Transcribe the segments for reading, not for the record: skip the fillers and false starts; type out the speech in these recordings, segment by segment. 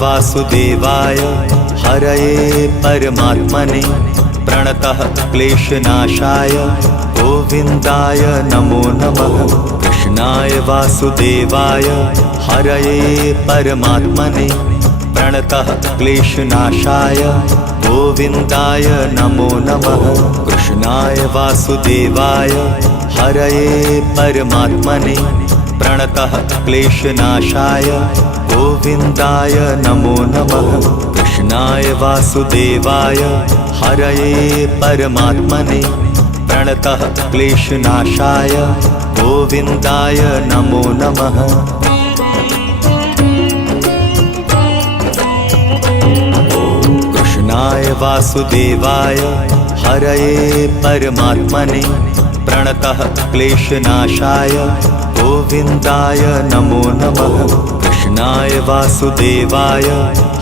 वासुदेवाय हरये परमात्मने प्रणतः क्लेशनाशाय गोविन्दाय नमो नमः। कृष्णाय वासुदेवाय हरये परमात्मने प्रणतः क्लेशनाशाय गोविन्दाय नमो नमः। कृष्णाय वासुदेवाय हरये परमात्मने प्रणतः क्लेशनाशाय गोविन्दाय नमो नमः। कृष्णाय वासुदेवाय हरये परमात्मने प्रणतः क्लेशनाशाय गोविन्दाय नमो नमः। कृष्णाय वासुदेवाय हरये परमात्मने प्रणतः क्लेशनाशाय गोविन्दाय नमो नमः। कृष्णाय वासुदेवाय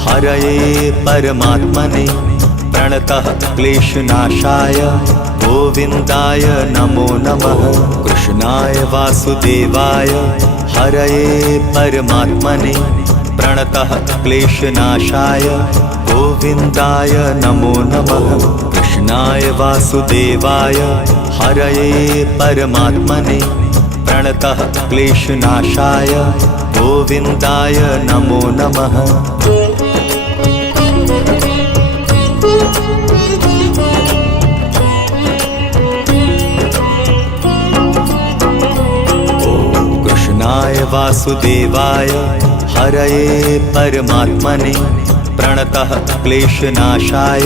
हरये परमात्मने प्रणतः क्लेशनाशाय गोविन्दाय नमो नमः। कृष्णाय वासुदेवाय हरये परमात्मने प्रणतः क्लेशनाशाय गोविन्दाय नमो नमः। कृष्णाय वासुदेवाय हरये परमात्मने प्रणतः क्लेशनाशाय गोविन्दाय नमो नमः। कृष्णाय वासुदेवाय हरये परमात्मने प्रणतः क्लेशनाशाय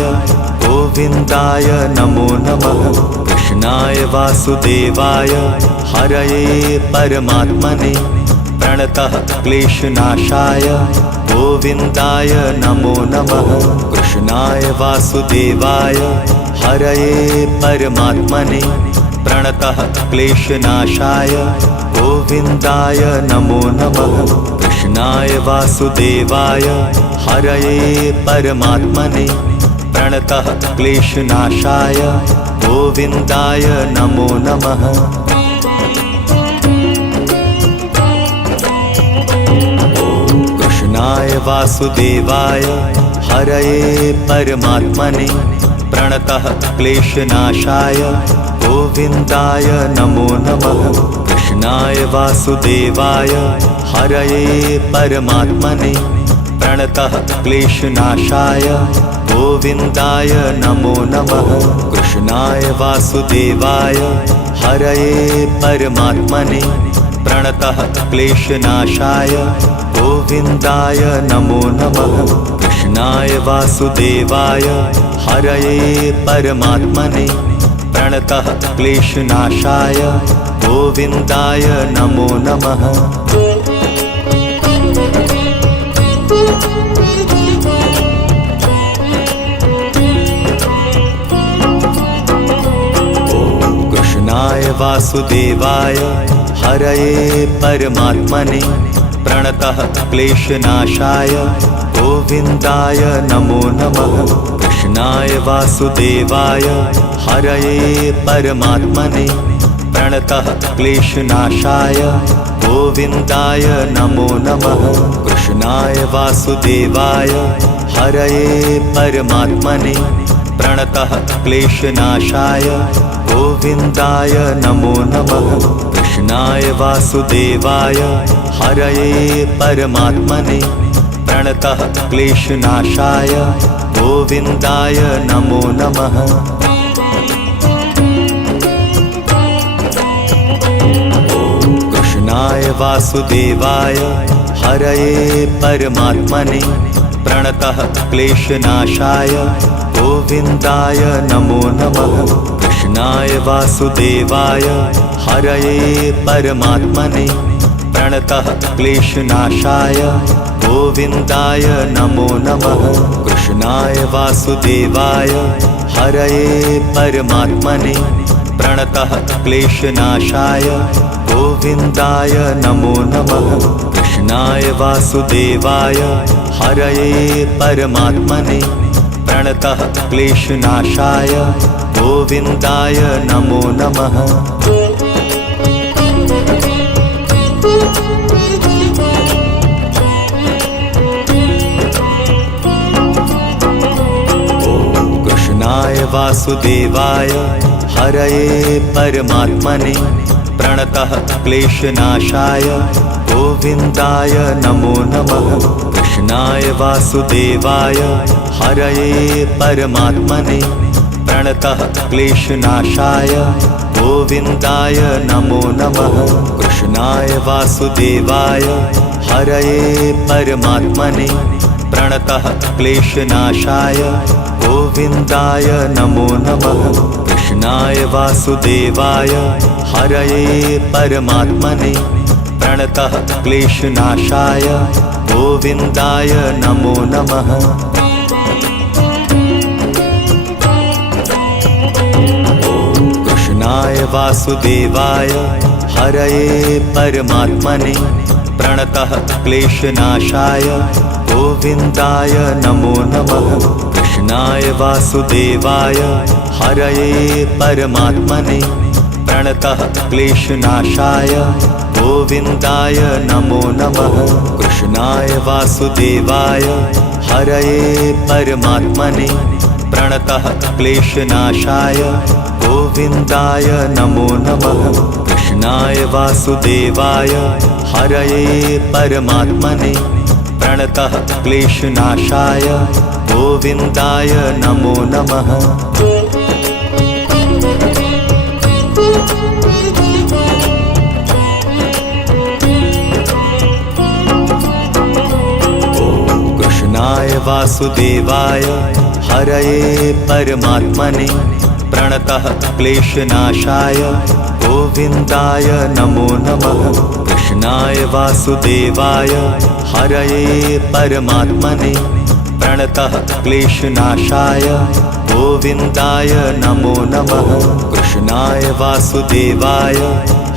गोविन्दाय नमो नमः। कृष्णाय वासुदेवाय हरये परमात्मने प्रणतः क्लेशनाशाय गोविन्दाय नमो नमः। कृष्णाय वासुदेवाय हरये परमात्मने प्रणतः क्लेशनाशाय गोविन्दाय नमो नमः। कृष्णाय वासुदेवाय हरये परमात्मने प्रणतः क्लेशनाशाय गोविन्दाय नमो नमः। कृष्णाय वासुदेवाय हरये परमात्मने प्रणतः क्लेशनाशाय गोविन्दाय नमो नमः। कृष्णाय वासुदेवाय हरये परमात्मने प्रणतः क्लेशनाशाय गोविन्दाय नमो नमः। कृष्णाय वासुदेवाय हरये परमात्मने प्रणतः क्लेशनाशाय गोविन्दाय नमो नमः। कृष्णाय वासुदेवाय हरये परमात्मने प्रणतः क्लेशनाशाय गोविन्दाय नमो नमः। कृष्णाय वासुदेवाय हरये परमात्मने प्रणतः क्लेशनाशाय गोविन्दाय नमो नमः। कृष्णाय वासुदेवाय हरये परमात्मने प्रणतः क्लेशनाशाय गोविन्दाय नमो नमः। कृष्णाय वासुदेवाय हरये परमात्मने प्रणतः क्लेशनाशाय गोविन्दाय नमो नमः। कृष्णाय वासुदेवाय हरये परमात्मने प्रणतः क्लेशनाशाय गोविन्दाय नमो नमः। कृष्णाय वासुदेवाय हरये परमात्मने प्रणतः क्लेशनाशाय गोविन्दाय नमो नमः। कृष्णाय वासुदेवाय हरये परमात्मने प्रणतः क्लेशनाशाय गोविन्दाय नमो नमः। कृष्णाय वासुदेवाय हरये परमात्मने प्रणतः क्लेशनाशाय गोविन्दाय नमो नमः। कृष्णाय वासुदेवाय हरये परमात्मने प्रणतः क्लेशनाशाय गोविन्दाय नमो नमः। वासुदेवाय हरये परमात्मने प्रणतः क्लेशनाशाय गोविन्दाय नमो नमः। कृष्णाय वासुदेवाय हरये परमात्मने प्रणतः क्लेशनाशाय गोविन्दाय नमो नमः। कृष्णाय वासुदेवाय हरये परमात्मने प्रणतः क्लेशनाशाय गोविन्दाय नमो नमः। कृष्णाय वासुदेवाय हरये परमात्मने प्रणतः क्लेशनाशाय गोविन्दाय नमो नमः। कृष्णाय वासुदेवाय हरये परमात्मने प्रणतः क्लेशनाशाय गोविन्दाय नमो नमः। कृष्णाय वासुदेवाय हरये परमात्मने प्रणतः क्लेशनाशाय गोविन्दाय नमो नमः। कृष्णाय वासुदेवाय हरये परमात्मने प्रणतः क्लेशनाशाय गोविन्दाय नमो नमः। कृष्णाय वासुदेवाय हरये परमात्मने प्रणतः क्लेशनाशाय गोविन्दाय नमो नमः। कृष्णाय वासुदेवाय हरये परमात्मने प्रणतः क्लेशनाशाय गोविन्दाय नमो नमः। कृष्णाय वासुदेवाय हरये परमात्मने प्रणतः क्लेशनाशाय गोविन्दाय नमो नमः। कृष्णाय वासुदेवाय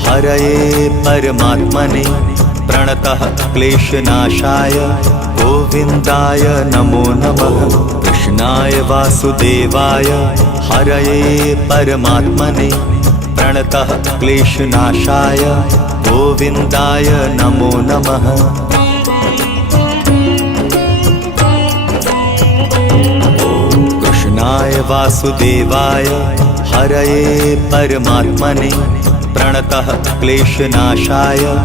हरये परमात्मने प्रणतः क्लेशनाशाय गोविन्दाय नमो नमः। कृष्णाय वासुदेवाय हरये परमात्मने प्रणतः क्लेशनाशाय गोविन्दाय नमो नमः। कृष्णाय वासुदेवाय हरये परमात्मने प्रणतः क्लेशनाशाय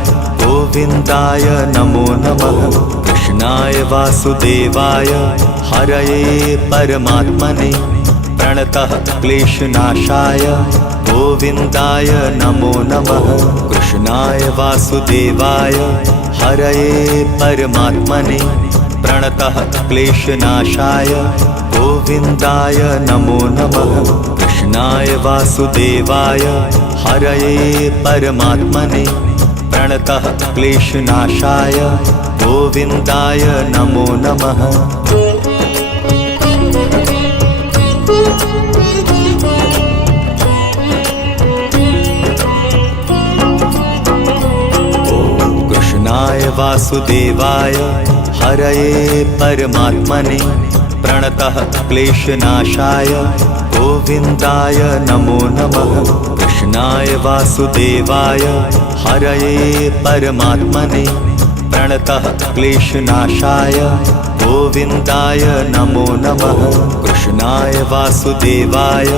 गोविन्दाय नमो नमः। कृष्णाय वासुदेवाय हरये परमात्मने प्रणतः क्लेशनाशाय गोविन्दाय नमो नमः। कृष्णाय वासुदेवाय हरये परमात्मने प्रणतः क्लेशनाशाय गोविन्दाय नमो नमः। कृष्णाय वासुदेवाय हरये परमात्मने प्रणतः क्लेशनाशाय गोविन्दाय नमो नमः। कृष्णाय वासुदेवाय हरये परमात्मने प्रणतः क्लेशनाशाय गोविन्दाय नमो नमः। कृष्णाय वासुदेवाय हरये परमात्मने प्रणतः क्लेशनाशाय गोविन्दाय नमो नमः। कृष्णाय वासुदेवाय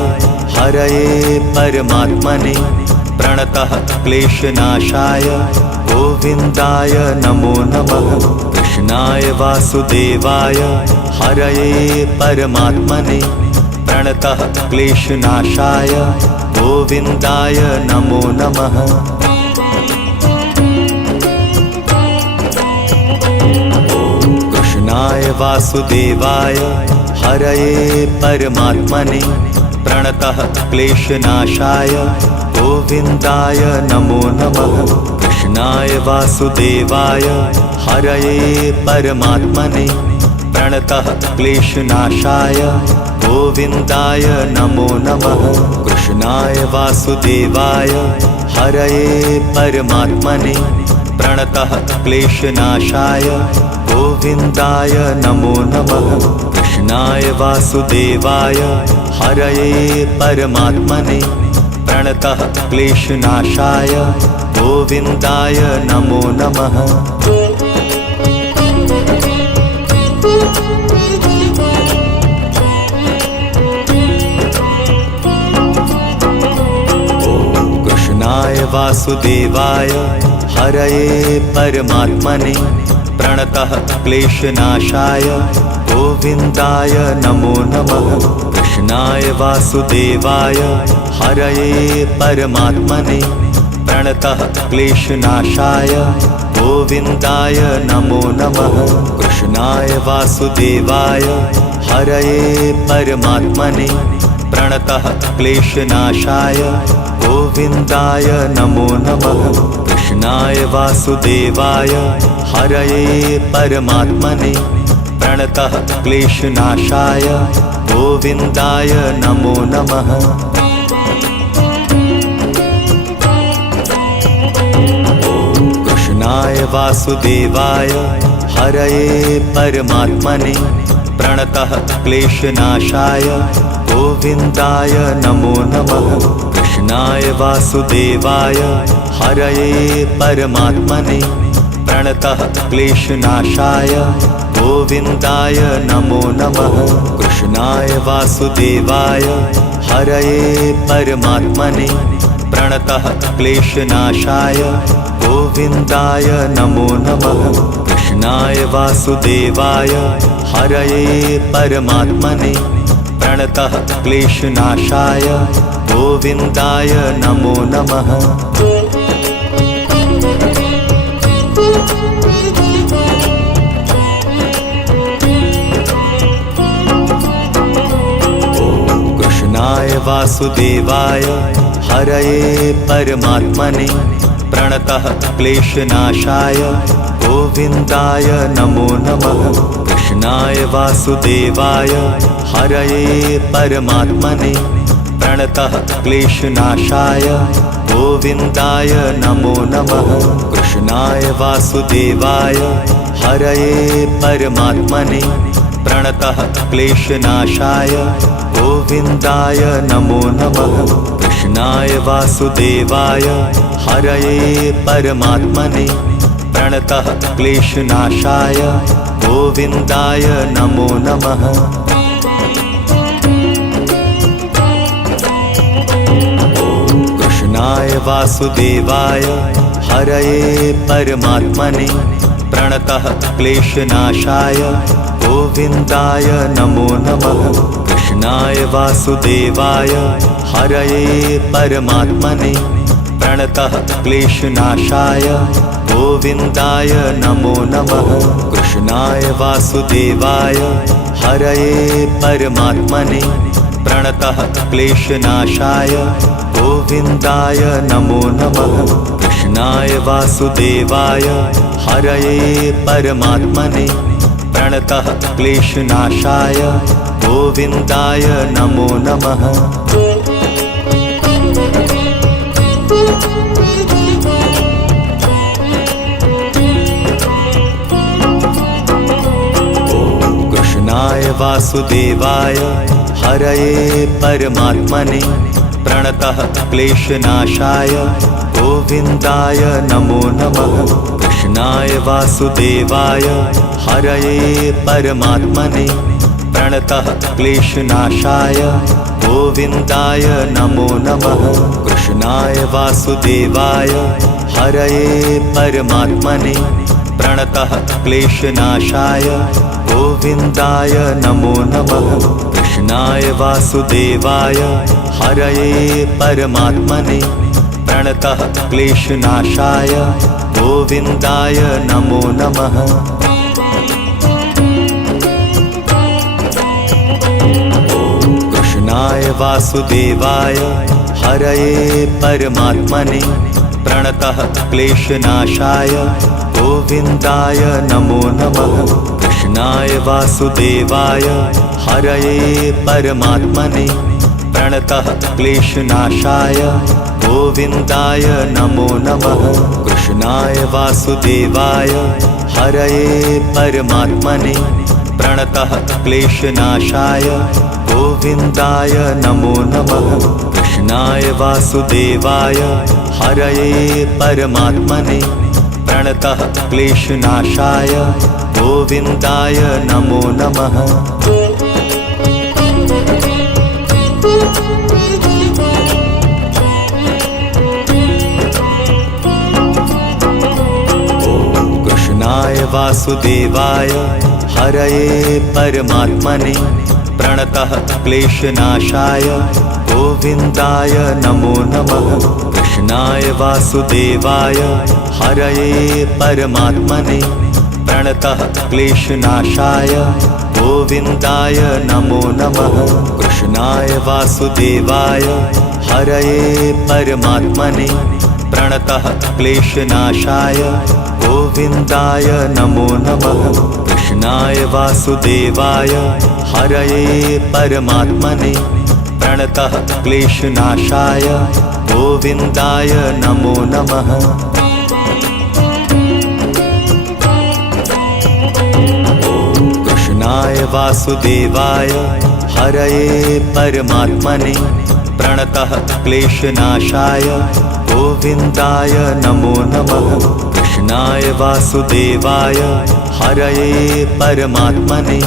हरये परमात्मने प्रणतः क्लेशनाशाय गोविन्दाय नमो नमः। कृष्णाय वासुदेवाय हरये परमात्मने प्रणतः क्लेशनाशाय गोविन्दाय नमो नमः। कृष्णाय वासुदेवाय हरये परमात्मने प्रणतः क्लेशनाशाय गोविन्दाय नमो नमः। कृष्णाय वासुदेवाय हरये परमात्मने प्रणतः क्लेशनाशाय गोविन्दाय नमो नमः। कृष्णाय वासुदेवाय हरये परमात्मने प्रणतः क्लेशनाशाय गोविन्दाय नमो नमः। कृष्णाय वासुदेवाय हरये परमात्मने प्रणतः क्लेशनाशाय गोविन्दाय नमो नमः। वासुदेवाय हरये परमात्मने प्रणतः क्लेशनाशाय गोविन्दाय नमो नमः। कृष्णाय वासुदेवाय हरये परमात्मने प्रणतः क्लेशनाशाय गोविन्दाय नमो नमः। कृष्णाय वासुदेवाय हरये परमात्मने प्रणतः क्लेशनाशाय गोविन्दाय नमो नमः। कृष्णाय वासुदेवाय हरये परमात्मने प्रणतः क्लेशनाशाय गोविन्दाय नमो नमः। कृष्णाय वासुदेवाय हरये परमात्मने प्रणतः क्लेशनाशाय गोविन्दाय नमो नमः। कृष्णाय वासुदेवाय हरये परमात्मने प्रणतः क्लेशनाशाय गोविन्दाय नमो नमः। कृष्णाय वासुदेवाय हरये परमात्मने प्रणतः क्लेशनाशाय गोविन्दाय नमो नमः। कृष्णाय वासुदेवाय हरये परमात्मने प्रणतः क्लेशनाशाय गोविन्दाय नमो नमः। कृष्णाय वासुदेवाय हरये परमात्मने प्रणतः क्लेशनाशाय गोविन्दाय नमो नमः। कृष्णाय वासुदेवाय हरये परमात्मने प्रणतः क्लेशनाशाय गोविन्दाय नमो नमः। कृष्णाय वासुदेवाय हरये परमात्मने प्रणतः क्लेशनाशाय गोविन्दाय नमो नमः। कृष्णाय वासुदेवाय हरये परमात्मने प्रणतः क्लेशनाशाय गोविन्दाय नमो नमः। कृष्णाय वासुदेवाय हरये परमात्मने प्रणतः क्लेशनाशाय गोविन्दाय नमो नमः। कृष्णाय वासुदेवाय हरये परमात्मने प्रणतः क्लेशनाशाय गोविन्दाय नमो नमः। कृष्णाय वासुदेवाय हरये परमात्मने प्रणतः क्लेशनाशाय गोविन्दाय नमो नमः। कृष्णाय वासुदेवाय हरये परमात्मने प्रणतः क्लेशनाशाय गोविन्दाय नमो नमः। कृष्णाय वासुदेवाय हरये परमात्मने प्रणतः क्लेशनाशाय गोविन्दाय नमो नमः। कृष्णाय वासुदेवाय हरये परमात्मने प्रणतः क्लेशनाशाय गोविन्दाय नमो नमः। कृष्णाय वासुदेवाय हरये परमात्मने प्रणतः क्लेशनाशाय गोविन्दाय नमो नमः। कृष्णाय वासुदेवाय हरये परमात्मने प्रणतः क्लेशनाशाय गोविन्दाय नमो नमः। कृष्णाय वासुदेवाय हरये परमात्मने प्रणतः क्लेशनाशाय गोविन्दाय नमो नमः। कृष्णाय वासुदेवाय हरये परमात्मने प्रणतः क्लेशनाशाय गोविन्दाय नमो नमः। कृष्णाय वासुदेवाय हरये परमात्मने प्रणतः क्लेशनाशाय गोविन्दाय नमो नमः। कृष्णाय वासुदेवाय हरये परमात्मने प्रणतः क्लेशनाशाय गोविन्दाय नमो नमः। वासुदेवाय हरये परमात्मने प्रणतः क्लेशनाशाय गोविन्दाय नमो नमः। कृष्णाय वासुदेवाय हरये परमात्मने प्रणतः क्लेशनाशाय गोविन्दाय नमो नमः। कृष्णाय वासुदेवाय हरये परमात्मने प्रणतः क्लेशनाशाय गोविन्दाय नमो नमः। कृष्णाय वासुदेवाय हरये परमात्मने प्रणतः क्लेशनाशाय गोविन्दाय नमो नमः। कृष्णाय वासुदेवाय हरये परमात्मने प्रणतः क्लेशनाशाय गोविन्दाय नमो नमः। कृष्णाय वासुदेवाय हरये परमात्मने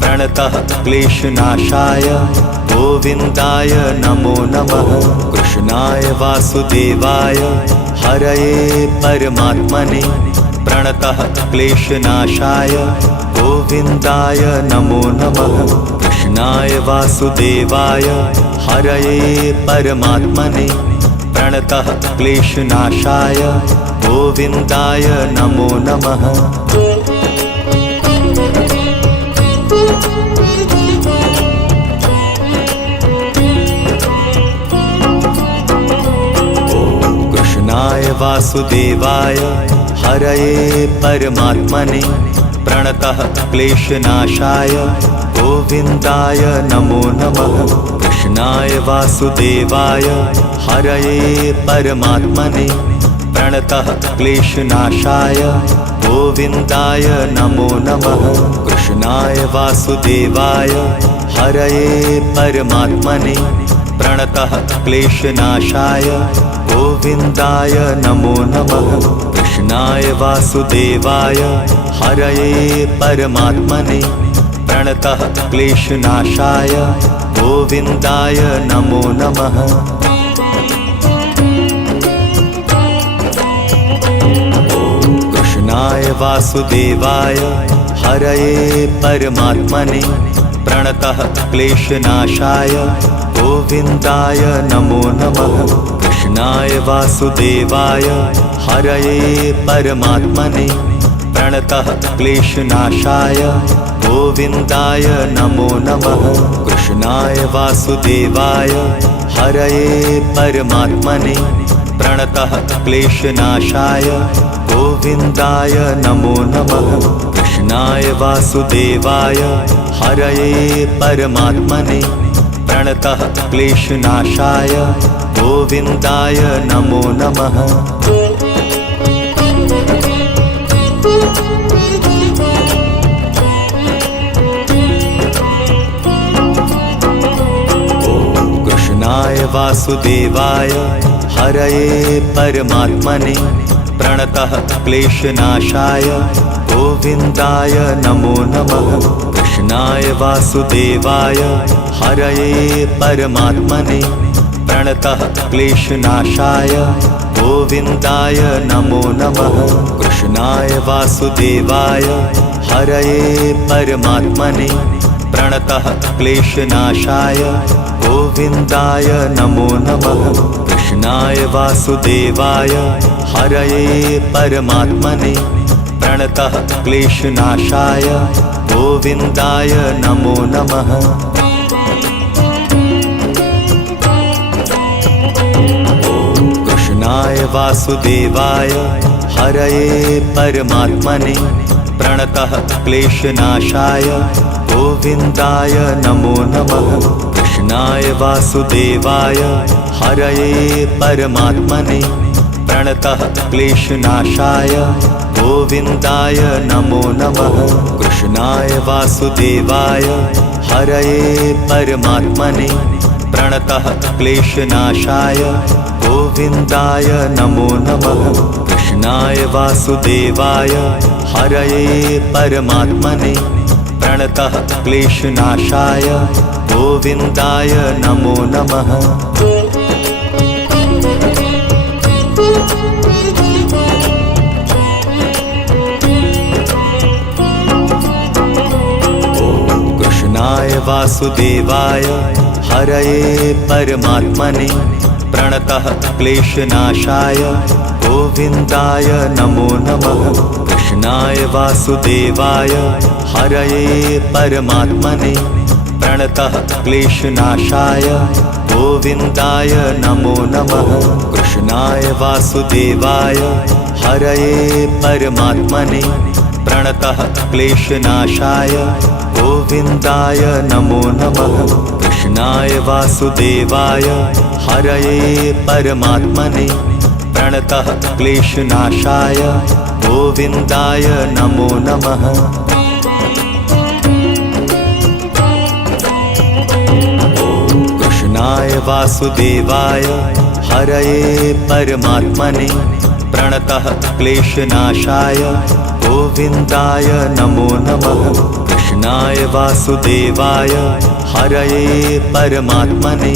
प्रणतः क्लेशनाशाय गोविन्दाय नमो नमः। कृष्णाय वासुदेवाय हरये परमात्मने प्रणतः क्लेशनाशाय गोविन्दाय नमो नमः। कृष्णाय वासुदेवाय हरये परमात्मने प्रणतः क्लेशनाशाय गोविन्दाय नमो नमः। कृष्णाय वासुदेवाय हरये परमात्मने प्रणतः क्लेशनाशाय गोविन्दाय नमो नमः। कृष्णाय वासुदेवाय हरये परमात्मने प्रणतः क्लेशनाशाय गोविन्दाय नमो नमः। कृष्णाय वासुदेवाय हरये परमात्मने प्रणतः क्लेशनाशाय गोविन्दाय नमो नमः। कृष्णाय वासुदेवाय हरये परमात्मने प्रणतः क्लेशनाशाय गोविन्दाय नमो नमः। कृष्णाय वासुदेवाय हरये परमात्मने प्रणतः क्लेशनाशाय गोविन्दाय नमो नमः। कृष्णाय वासुदेवाय हरये परमात्मने प्रणतः क्लेशनाशाय गोविन्दाय नमो नमः। कृष्णाय वासुदेवाय हरये परमात्मने प्रणतः क्लेशनाशाय गोविन्दाय नमो नमः। कृष्णाय वासुदेवाय हरये परमात्मने प्रणतः क्लेशनाशाय गोविन्दाय नमो नमः। कृष्णाय वासुदेवाय हरये परमात्मने प्रणतः क्लेशनाशाय गोविन्दाय नमो नमः। कृष्णाय वासुदेवाय हरये परमात्मने प्रणतः क्लेशनाशाय गोविन्दाय नमो नमः। कृष्णाय वासुदेवाय हरये परमात्मने प्रणतः क्लेशनाशाय गोविन्दाय नमो नमः। कृष्णाय वासुदेवाय हरये परमात्मने प्रणतः क्लेशनाशाय गोविन्दाय नमो नमः। कृष्णाय वासुदेवाय हरये परमात्मने प्रणतः क्लेशनाशाय गोविन्दाय नमो नमः। कृष्णाय वासुदेवाय हरये परमात्मने प्रणतः क्लेशनाशाय गोविन्दाय नमो नमः। कृष्णाय वासुदेवाय हरये परमात्मने प्रणतः क्लेशनाशाय गोविन्दाय नमो नमः। कृष्णाय वासुदेवाय हरये परमात्मने प्रणतः क्लेशनाशाय गोविन्दाय नमो नमः। कृष्णाय वासुदेवाय हरये परमात्मने प्रणतः क्लेशनाशाय गोविन्दाय नमो नमः। कृष्णाय वासुदेवाय हरये परमात्मने प्रणतः क्लेशनाशाय गोविन्दाय नमो नमः। कृष्णाय वासुदेवाय हरये परमात्मने प्रणतः क्लेशनाशाय गोविन्दाय नमो नमः। कृष्णाय वासुदेवाय हरये परमात्मने प्रणतः क्लेशनाशाय गोविन्दाय नमो नमः। कृष्णाय वासुदेवाय हरये परमात्मने प्रणतः क्लेशनाशाय गोविन्दाय नमो नमः। कृष्णाय वासुदेवाय हरये परमात्मने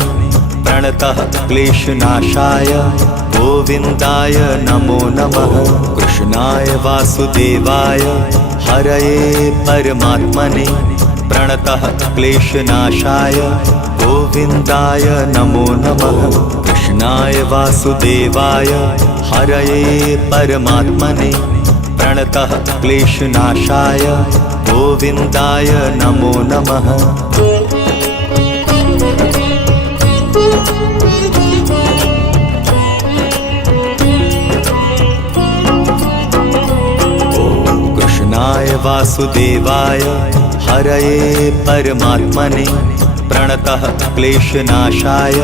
प्रणतः क्लेशनाशाय गोविन्दाय नमो नमः। कृष्णाय वासुदेवाय हरये परमात्मने प्रणतः क्लेशनाशाय गोविन्दाय नमो नमः। कृष्णाय वासुदेवाय हरये परमात्मने प्रणतः क्लेशनाशाय गोविन्दाय नमो नमः। कृष्णाय वासुदेवाय हरये परमात्मने प्रणतः क्लेशनाशाय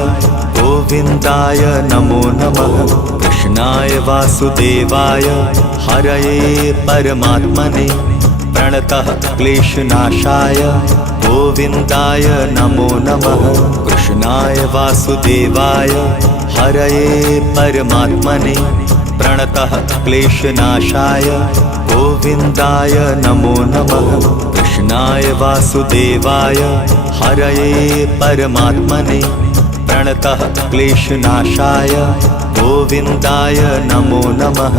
गोविन्दाय नमो नमः। कृष्णाय वासुदेवाय हरये परमात्मने प्रणतः क्लेशनाशाय गोविन्दाय नमो नमः। कृष्णाय वासुदेवाय हरये परमात्मने प्रणतः क्लेशनाशाय गोविन्दाय नमो नमः। कृष्णाय वासुदेवाय हरये परमात्मने प्रणतः क्लेशनाशाय गोविन्दाय नमो नमः।